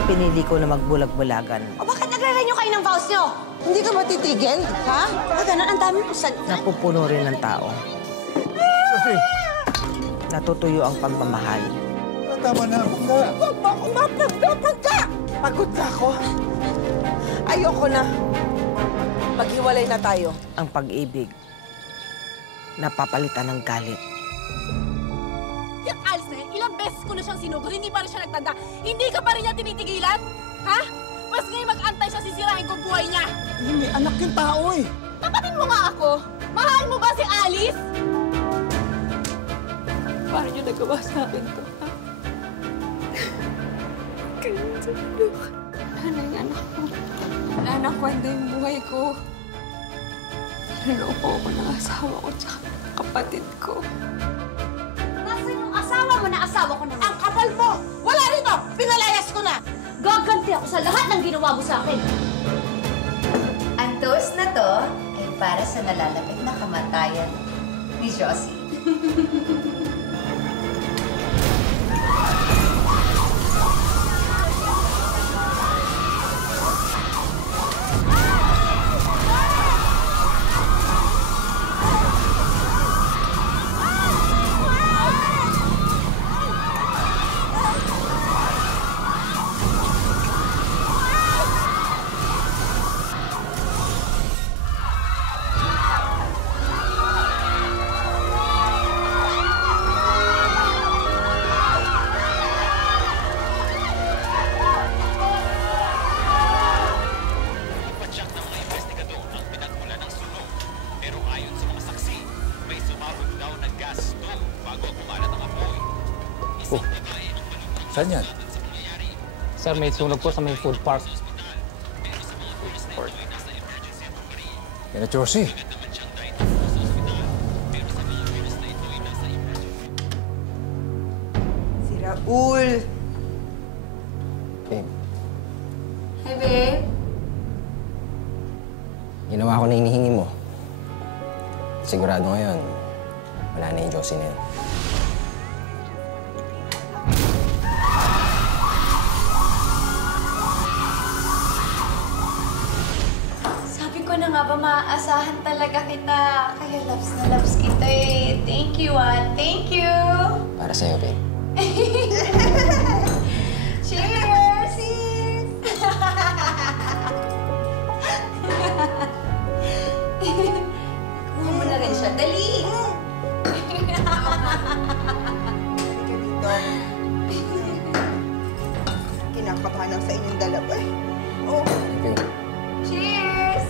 mas pinili ko na magbulag-bulagan. O bakit nagre-renew kayo ng vows nyo? Hindi ka ba titigil, ha? Ah, ganun, ang dami po sa... Napupuno rin ng tao. Natutuyo ang pagmamahal. Tama na, baka. Huwag mo akong mapagpapagka! Pagod na ako. Ayoko na. Maghiwalay na tayo. Ang pag-ibig, napapalitan ng galit. Yung Alice na yan, ilang beses ko na siyang sinugod, hindi pa rin siya nagtanda. Hindi ka pa rin niya tinitigilan? Ha? Mas ngayon mag-antay siya, sisirain ko buhay niya. Hindi, anak yung tao eh. Tapatin mo nga ako. Mahal mo ba si Alice? Paano niyo nagawa sa akin to, ha? Ganyan sa buka. Ano yung anak ko? Nanakwanda yung buhay ko. Naloko ako ng asawa ko tsaka kapatid ko. Nasaan yung asawa mo na asawa ko na? Ang kapal mo! Wala rito! Pinalayas ko na! Gaganti ako sa lahat ng ginawa mo sa akin. Ang toast na to ay para sa nalalapit na kamatayan ni Josie. Saan yan? Sir, may sunog po sa may food park. Yan na, Josie. Si Raul! Babe, Hey, babe. ginawa ko na hinihingi mo. Sigurado ngayon, wala na yung Josie na yun. Sabi ko na nga ba, maaasahan talaga kita. Kaya loves na loves kita eh. Thank you, ah. Thank you. Para sa'yo, babe. Cheers! Kuha mo na rin siya. Dali! Halika dito. Kinakabahan lang sa inyong dalawa eh. Oh, Babe, Cheers!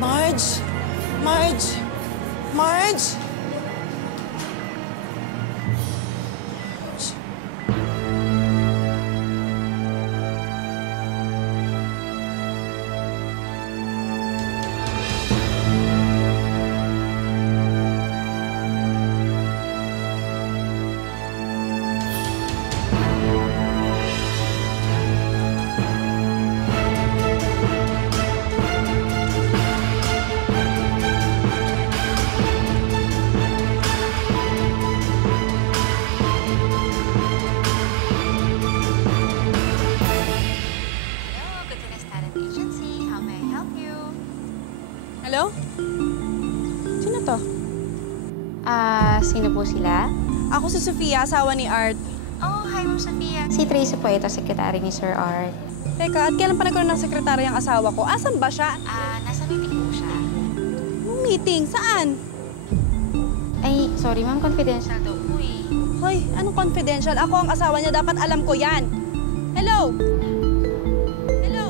Marge! Marge! Marge! Hello? Sino to? Sino po sila? Ako si Sofia, asawa ni Art. Oh, hi, Ma'am Sofia. Si Tracy po ito, sekretary ni Sir Art. Teka, at kailan pa nagkaroon ng sekretary ang asawa ko? Asan ba siya? Nasa meeting po siya. Meeting? Saan? Ay, sorry, Ma'am, confidential daw po eh. Hoy, anong confidential? Ako ang asawa niya, dapat alam ko yan. Hello? Hello?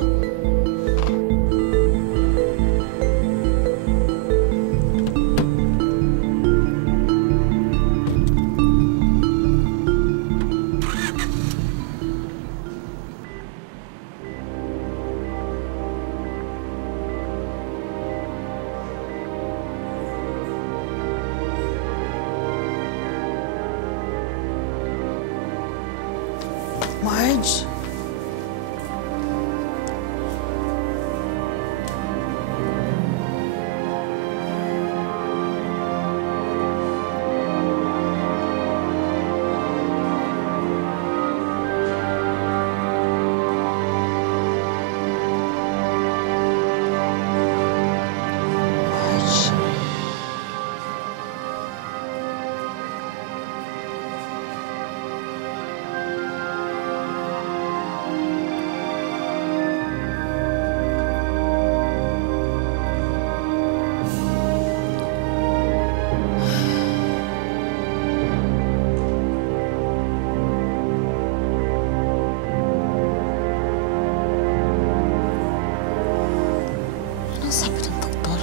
Sabi ng doktor.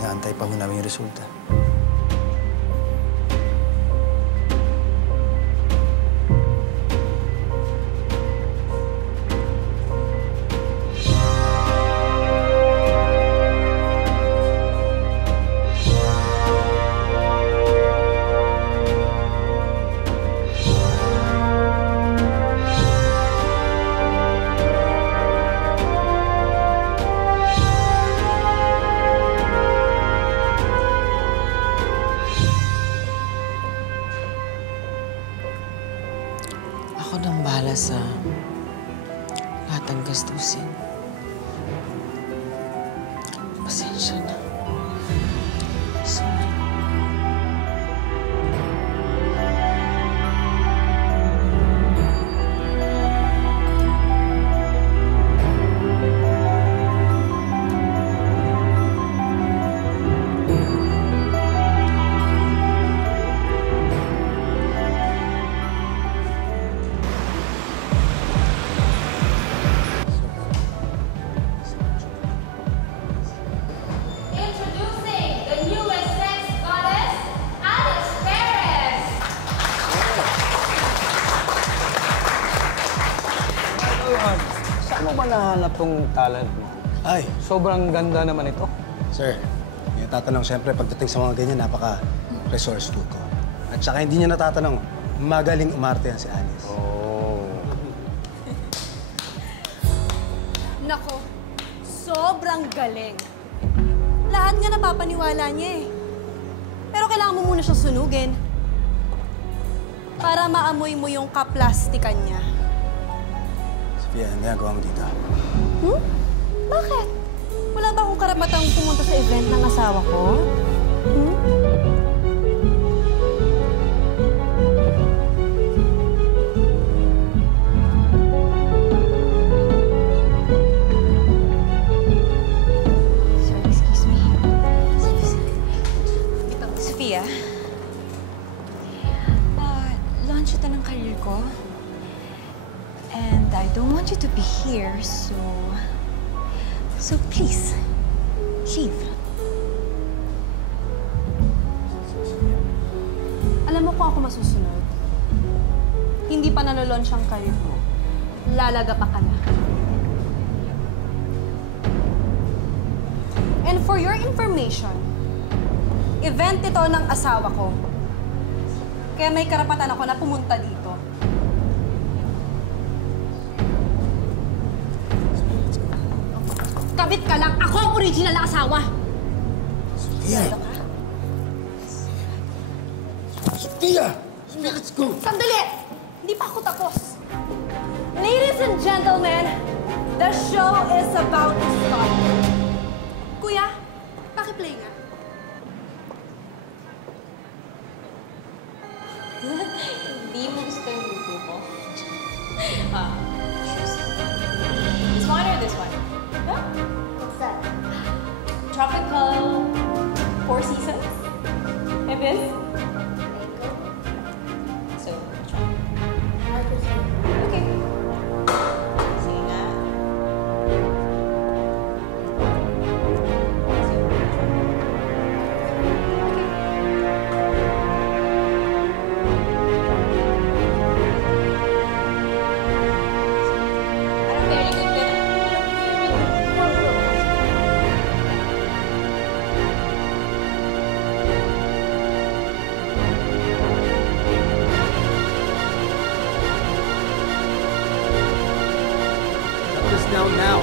Inaantay pa ho namin yung resulta. Ako nang bahala sa lahat ng gastusin. Pasensya na. Sorry. Introducing the newest sex goddess, Alice Perez. Saan mo ba nahanap tong talent mo? Ay, Sobrang ganda naman ito. sir. Yung tatanong, siyempre, pagdating sa mga ganyan, napaka-resourceful ko. At saka hindi niya natatanong, magaling umarte yan si Alice. Oh. Nako, sobrang galing. Lahat nga napapaniwala niya eh. Pero kailangan mo muna siyang sunugin. Para maamoy mo yung kaplastikan niya. Sophia, ano ginagawa mo dito? Bakit? Wala ba akong karapatang pumunta sa event ng asawa ko? Sir, excuse me. Sophia? Launch ito ng career ko. And I don't want you to be here, so please, leave. Alam mo kung ako masusunod, hindi pa nalalaunch ang career mo. Lalaga pa ka na. And for your information, event ito ng asawa ko. Kaya may karapatan ako na pumunta dito. Kabit ka lang! Ako ang original na asawa! Sophia! Sophia! Sophia, let's go! Sandali! Hindi pa ako tapos. Ladies and gentlemen, the show is about to start. Kuya, pakiplay nga. Hindi mo gusto yung luto ko. This one or this one? Yeah? What's that? Tropical Four Seasons? And this? So, which one? Okay. Sige nga. So, which one? Parang very good ka na. Shut this down now.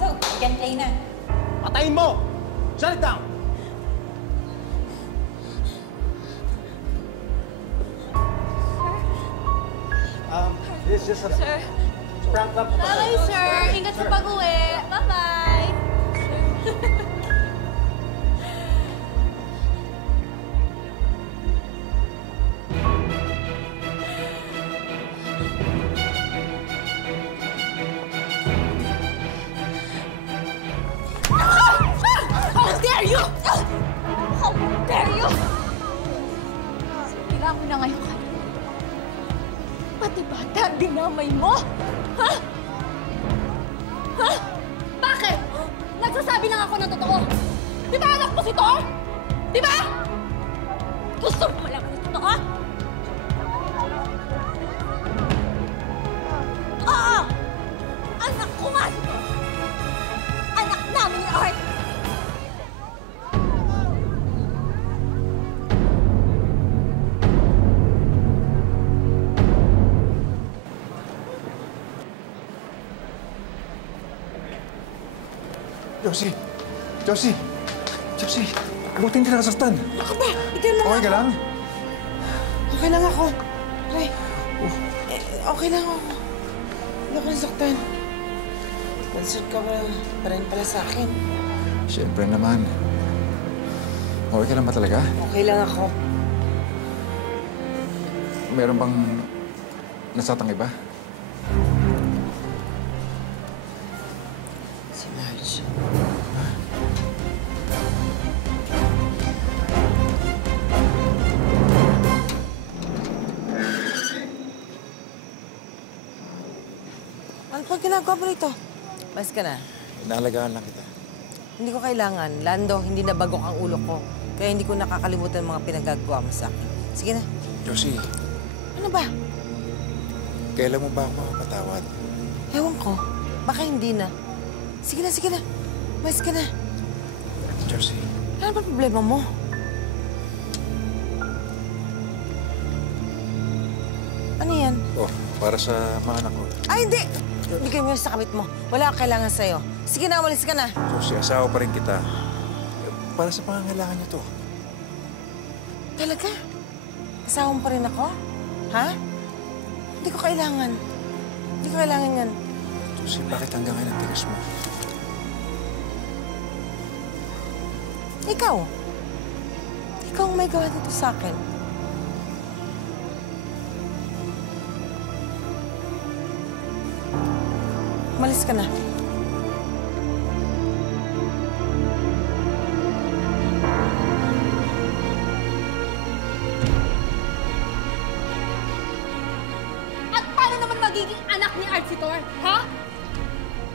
So, we can play na. Patayin mo! Shut it down! This is just a... Sir. Prank lang po. Bye-bye, sir. Ingat sa pag-uwi. Bye-bye. How dare you! How dare you! Kailangan mo na ngayon ka. Ba't Pati bata, dinamay mo? Ha? Ha? Bakit? Nagsasabi lang ako ng totoo. Di ba anak mo si Thor? Di ba? Gusto mo malaman ng totoo? Oo! Anak ko nga si Thor! Anak namin ni Art! Josie! Josie! Josie! Buti hindi nakasaktan. Ako ba? Ikaw lang Okay ka lang? Okay lang ako. Ay, okay lang ako. Hindi ako nasaktan. Concerned ka pa rin pala sa akin. Siyempre naman. Okay ka lang ba talaga? Okay lang ako. Meron bang nasatang iba? Si Marge. Ano pang ginagawa mo rito? Mas ka na. Inaalagaan lang kita. Hindi ko kailangan. Lando, hindi na bagok ang ulo ko. Kaya hindi ko nakakalimutan ang mga pinagagawa mo sa akin. Sige na. Josie, Ano ba? kailan mo ba ako makapatawad? Ewan ko. Baka hindi na. Sige na, sige na. Mas ka na. Josie, Ano ba problema mo? Ano yan? oh, para sa mga anak ko. Ay, hindi! Bigay mo yun sa kamit mo. Wala kang kailangan sa'yo. Sige na, umalis ka na. Josie, asawa pa rin kita. Para sa pangangailangan niyo to. Talaga? Kasama mo pa rin ako? Ha? Hindi ko kailangan. Hindi ko kailangan yan. Josie, bakit hanggang ngayon ang tigas mo? Ikaw. Ikaw ang may gawa dito sa akin. Umalis ka na. At paano naman magiging anak ni Art si Thor? Ha?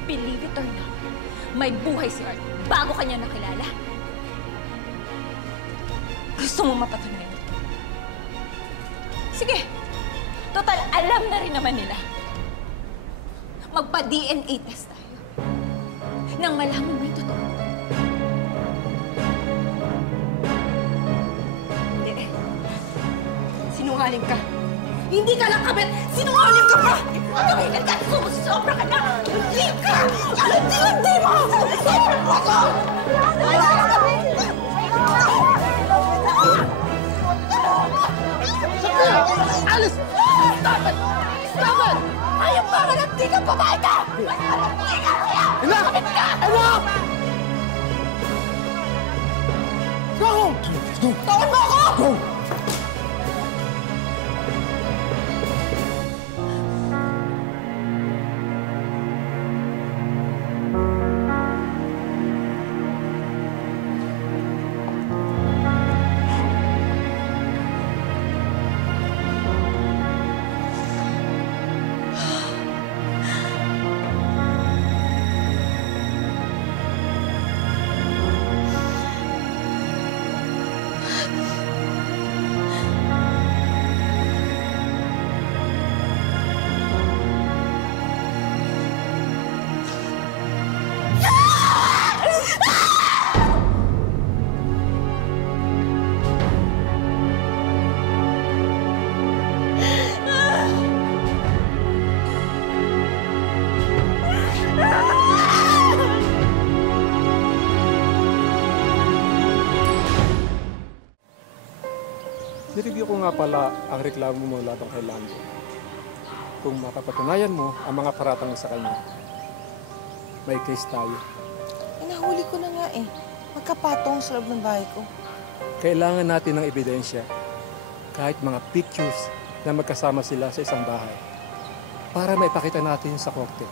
Believe it or not, may buhay si Art bago kanya nakilala. Gusto mo mapatunayan ito? Sige. Total, alam na rin naman nila. Magpa-DNA test tayo. Nang malaman mo yung totoo. Hindi. Sinungaling ka. Hindi ka lang kabit! Sinungaling ka pa! Tumigil ka! Sumusobra ka na! Hindi ka! Hindi mo! Sobra mo ako! Alice! Stop it! Stop it! Ayaw pa ka lang! Di ka babae ka! Di ka kaya! Kabit ka! Enough! Go home! Go! Tawan mo ako! Go! Nireview ko nga pala ang reklamo mo laban kay Lando. Kung makapatunayan mo ang mga paratang sa kanya, may case tayo. Nahuli ko na nga eh. Magkapatong sa loob ng bahay ko. Kailangan natin ng ebidensya, kahit mga pictures na magkasama sila sa isang bahay, para maipakita natin sa korte.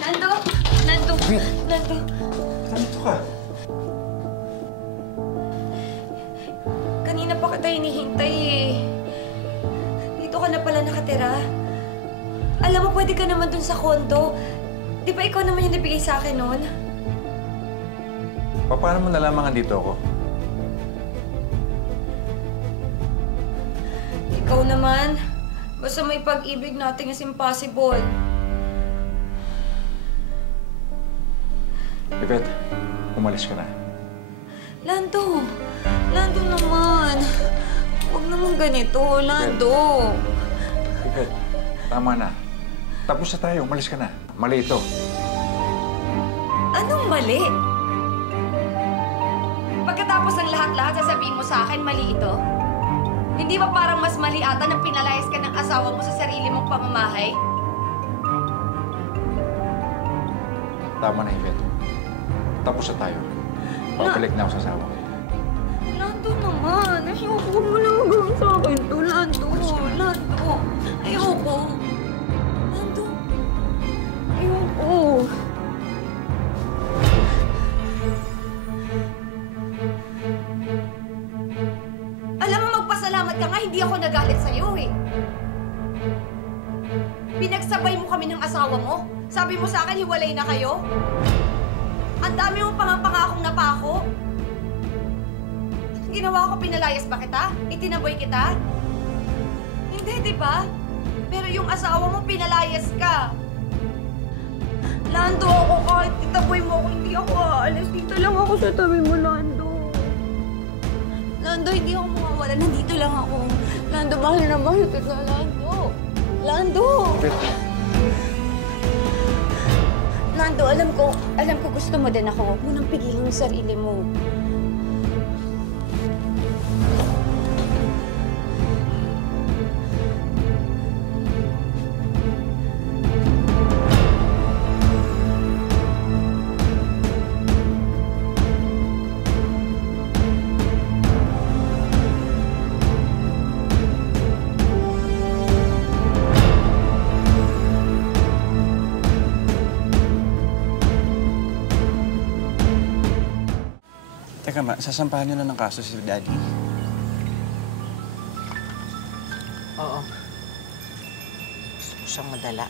Nando! Lando. Nandito ka. Kanina pa kita hinihintay eh. Dito ka na pala nakatira. Alam mo, pwede ka naman dun sa kondo. Di ba ikaw naman yung nabigay sa akin noon? Paano mo nalaman dito ako? Ikaw naman. Basta may pag-ibig, nothing is impossible. Yvette, umalis ka na. Lando! Lando naman! Huwag naman ganito, Lando! Yvette, tama na. Tapos na tayo, umalis ka na. Mali ito. Anong mali? Pagkatapos ng lahat-lahat, sasabihin mo sa akin, mali ito? Hindi ba parang mas mali ata nang pinalayas ka ng asawa mo sa sarili mong pamamahay? Tama na, Yvette. Tapos na tayo. Babalik na ako sa asawa ko. Lando naman! Ayoko, huwag mo naman gawin sa akin to, Lando! Lando! Ayoko! Lando! Ayoko! Alam mo, magpasalamat ka nga, hindi ako nagalit sa'yo eh. Pinagsabay mo kami ng asawa mo. Sabi mo sa akin, hiwalay na kayo. Ang dami mong pangakong napako. Ginawa ko, pinalayas ba kita? Itinaboy kita? Hindi, di ba? Pero yung asawa mo, pinalayas ka. Lando, ako kahit itaboy mo ako, hindi ako aalis. Dito lang ako sa tabi mo, Lando. Lando, hindi ako mawawala. Nandito lang ako. Lando, mahal na mahal kita, Lando. Lando! Lando, alam ko gusto mo din ako. Huwag mo nang pigilan yung sarili mo. Teka, sasampahan niyo na ng kaso si Daddy? Oo. Gusto ko siyang madala.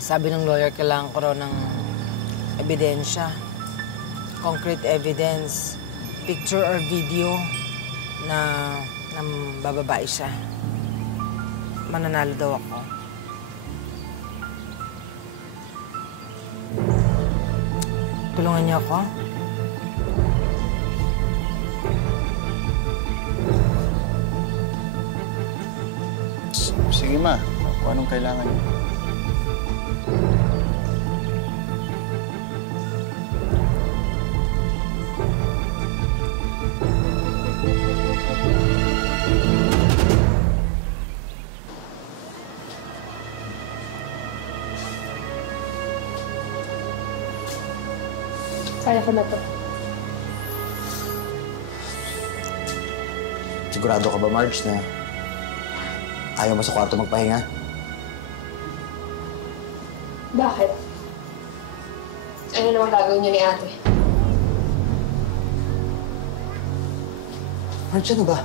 Sabi ng lawyer, kailangan ko raw ng ebidensya. Concrete evidence, picture or video na bababae siya. Mananalo daw ako. Tulungan niyo ako? Sige, Ma. Kung anong kailangan niyo. Kaya ko na to. Sigurado ka ba, Marge, na ayaw mo sa kwarto magpahinga? Bakit? Ano naman gagawin niyo ni ate? Marge, ano ba?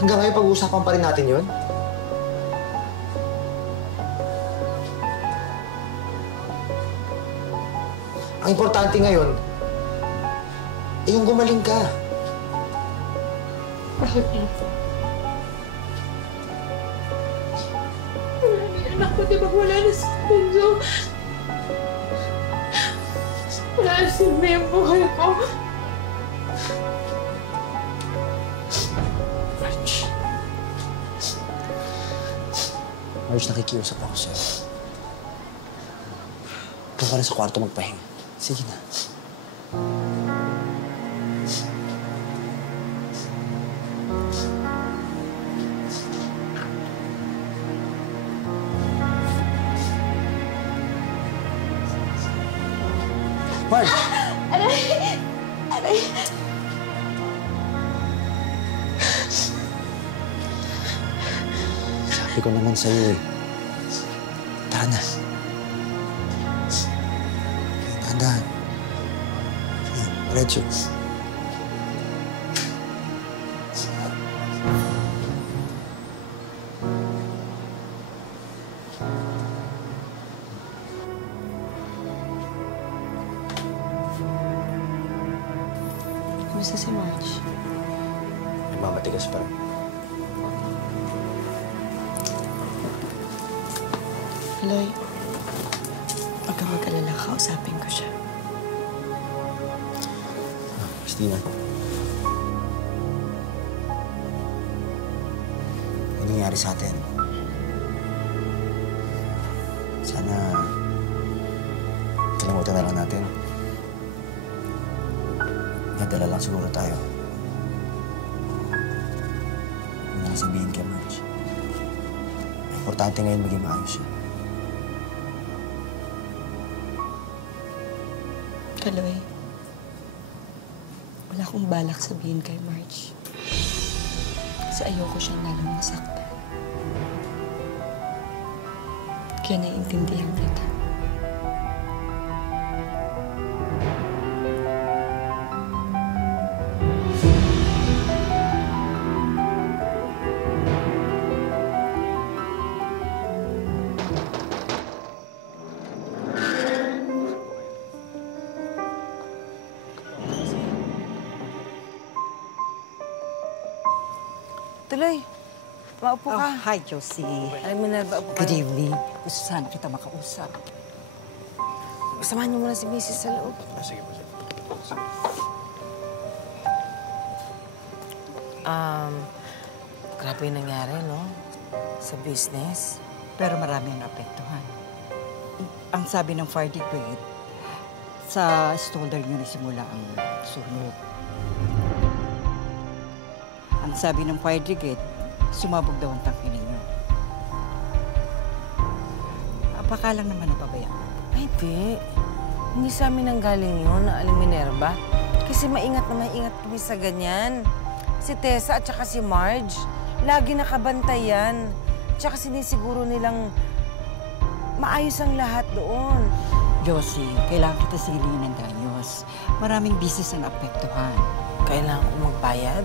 Hanggang ngayon pag-uusapan pa rin natin yun? Ang importante ngayon, yung gumaling ka. Bakit ito? Anak ko, di ba wala na si Benzo? Wala na si May ang buhay ko. Marge, nakikiusap ako sa'yo. Doon ka na sa kwarto magpahinga. Sige na. Marge! Aray! Aray! Sabi ko naman sa'yo eh. Tara na. Dahan-dahan. Sige, diretso. Kamusta si Marge? Nagmamatigas pa rin. Loy, huwag kang mag-alala. Kausapin ko siya. Christina. Ano nangyari sa atin? Sana kalimutan na lang natin. Nadala lang siguro tayo. Huwag na sabihin kay Marge. Importante ngayon maging maayos siya. Kaloy, wala akong balak sabihin kay Marge. Kasi ayoko siyang lalong masaktan. Kaya naiintindihan kita. Tuloy, maupo ka. Hi, Josie. Ay, Minerva, upo ka. Good evening. Gusto sana kita makausap. Samahan niyo muna si Mrs. sa loob. Sige po, sige. Grabe yung nangyari, no? Sa business. Pero marami ang apektuhan. Ang sabi ng fire brigade, sa installer niyo nagsimula ang sunog. Ang sabi ng fire brigade, sumabog daw ang tangke ninyo. Baka lang naman napabayaan. Ay, di. Hindi sa amin ang galing yun, na Aling Minerva. Kasi maingat na maingat kami sa ganyan. Si Tessa at saka si Marge, lagi nakabantayan. Tsaka sinisiguro nilang maayos ang lahat doon. Josie, kailangan kita silingin ng danyos. Maraming business ang apektuhan. Kailangan ko magbayad?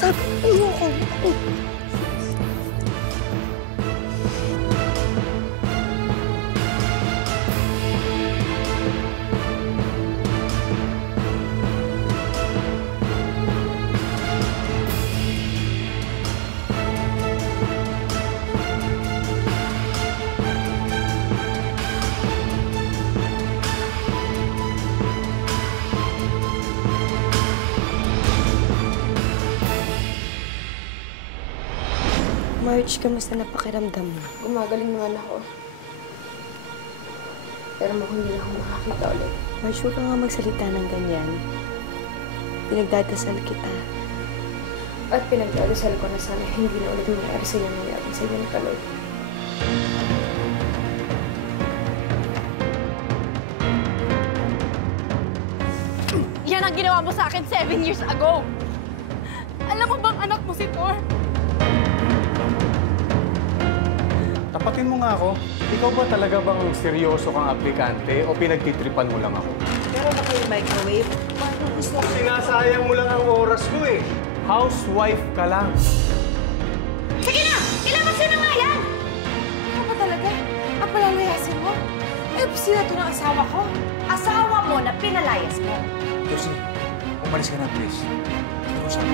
Sabi ko, ayoko. Marge, kamusta na pakiramdam mo? Gumagaling naman ako. Pero mukhang hindi na ako makakita ulit. Marge, huwag ka nga magsalita ng ganyan. Pinagdadasal kita. At pinagdadasal ko na sana hindi na ulit mangyari sa iyo nangyari sa iyo ni Kaloy. Yan ang ginawa mo sa akin 7 years ago. Alam mo bang anak mo si Thor? Tapatin mo nga ako. Ikaw ba talaga bang seryoso kang aplikante o pinagtitripan mo lang ako? Meron na kayo microwave? Sinasayang mo lang ang oras ko eh. Housewife ka lang. Sige na! Ilabas yun na nga yan! Ano ba talaga? Ang palalayasin mo? Eh, sila to ng asawa ko. Asawa mo na pinalayas mo. Josie, umalis ka na, please. Usap.